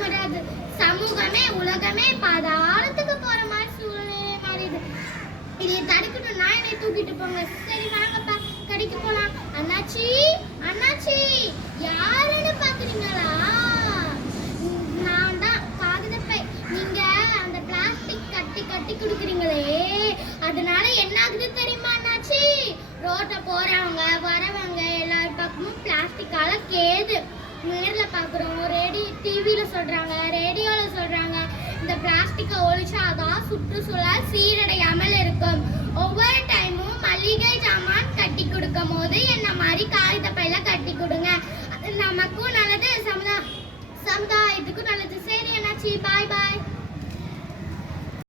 முடியாது. சமூகமே உலகமே பாதாளத்துக்கு போற மாதிரி சூழ்நிலை மாறிடுது. இதை தடுக்கணும்னா என்னை தூக்கிட்டு போங்க. சரி வாங்கப்பா, கடைக்கு போலாம். அண்ணாச்சி அண்ணாச்சி, யாருன்னு பாக்குறீங்களா? நான் தான் காகிதப்பை. நீங்க அந்த பிளாஸ்டிக் கட்டி கட்டி குடுக்குறீங்களே, அதனால என்ன ஆகுது தெரியுமா அண்ணாச்சி? ரோட்ல போறவங்க வரவங்க எல்லாரும் பக்கமும் பிளாஸ்டிக்கால கேது. நேர்ல பாக்குறோம், டிவில சொல்றாங்க, ரேடியோல சொல்றாங்க. இந்த பிளாஸ்டிக்கை ஒழிச்சாதான் சுற்றுச்சூழல் சீரடையாமல் இருக்கும். ஒவ்வொரு டைமும் மளிகை ஜாமான் கட்டி கொடுக்கும் போது என்ன மாதிரி காகித பையில கட்டி கொடுங்க. அது நமக்கும் நல்லது, சமுதாயத்துக்கும் நல்லது. சரி அண்ணாச்சி, பாய் பாய்.